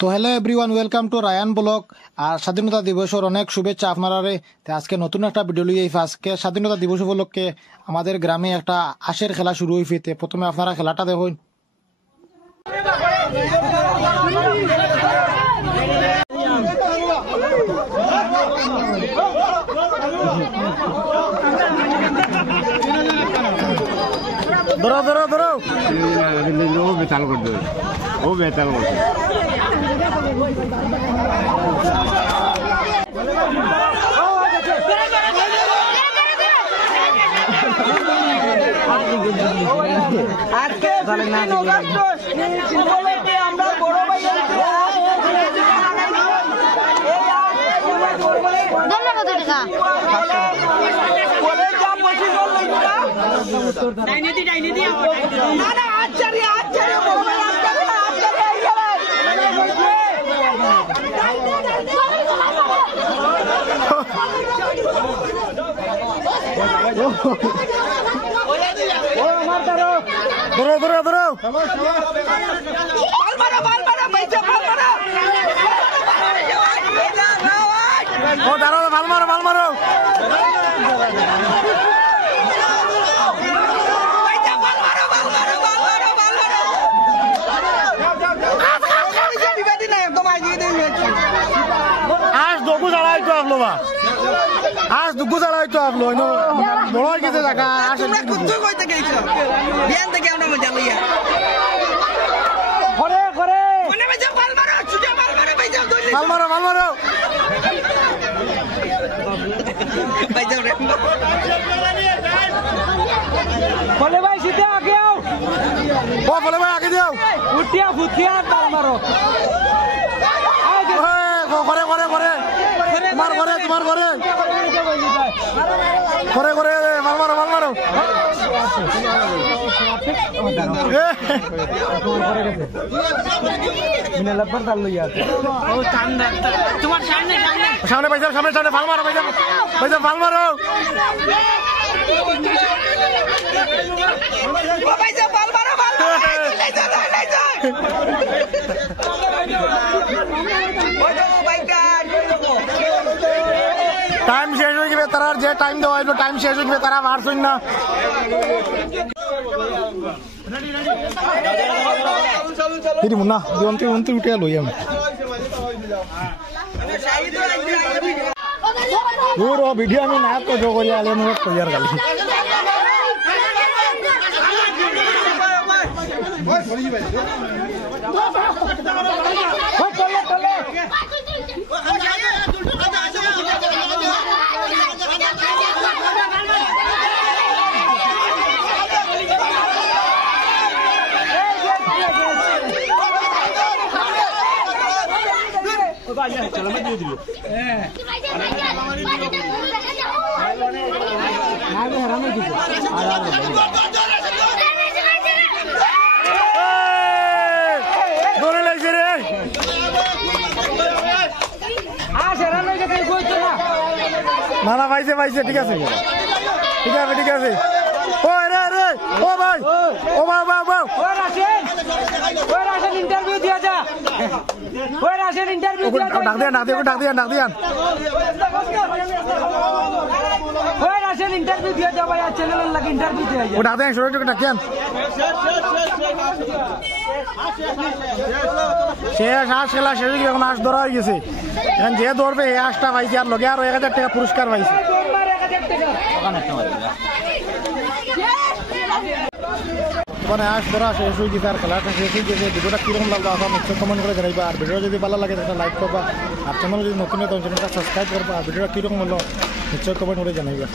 তো hello everyone, welcome to Ryan blog. আর স্বাধীনতা দিবসের অনেক শুভেচ্ছা আপনারারে। আজকে নতুন একটা ভিডিও লিয়ে আজকে স্বাধীনতা দিবস উপলক্ষে আমাদের গ্রামে একটা আশের খেলা শুরু হইতে। প্রথমে আপনারা খেলাটা দেখুন। ধরো ধরো ধরো, ও বেতাল করবে, ও বেতাল করবে। ধরো ধরো ধরো, ও দাঁড়ো, ভাল মারো ভাল মারো। আজ দুগু জ্বালাই তো আপলো বা, আজ দুগু জ্বালাই তো আপলো বড় গেছে জায়গা। ভাল মারো ভাল মারো। বলে ভাই সিধে আগে আও, ও বলে ভাই আগে যাও, ফুটিয়া ফুটিয়া তাল মারো। করে করে করে তোমার করে, তোমার করে করে করে ভাল মারো ভাল মারো। সামনে পাইছে, সামনে সামনে ভাল মারো, পাইছে পাইছে ভাল মারো। টাইম শেষ হয়ে যাবে, তারা যে টাইম দেওয়া হইলো টাইম শেষ হয়ে যাবে, তারা মারছেন না। মুন্না দিবন্তি মন্ত্রী উঠে লই আমি ভিডিও আমি না তো করি আলে মোক তৈয়ার গালি না না পাইছে পাইছে, ঠিক আছে ঠিক আছে ঠিক আছে। ও রে রে, ও ভাই, ও ভাই ভাই ভাই, ওই রাশেন ইন্টারভিউ দিয়া যা, ওই রাশেন ইন্টারভিউ দিয়া যা। ডাক দিয়া ডাক দিয়া ডাক দিয়া ডাক দিয়া, ওই রাশেন ইন্টারভিউ দিয়া যা ভাই, চ্যানেলের লাগে ইন্টারভিউ দিয়া যা। ও ডাক দিয়া সরে ডাক দিয়া শেষ হাঁস খেলা শেষ হয়ে গেছে, এখন হাঁস ধরা হয়ে গেছে। এখন যে ধরবে এই হাঁসটা পাইছে, আর লগে আরো 1000 টাকা পুরস্কার পাইছে। মানে হাঁস ধরা শেষ হয়ে গেছে আর খেলাটা শেষ হয়ে গেছে। ভিডিওটা কিরকম লাগলো আপনার নিশ্চয় কমেন্ট করে জানাইবা। আর ভিডিও যদি ভালো লাগে তাহলে লাইক করবা, আর চ্যানেল যদি নতুন হয় চ্যানেলটা সাবস্ক্রাইব করবা। আর ভিডিওটা কিরকম হলো নিশ্চয় কমেন্ট করে জানাইবা।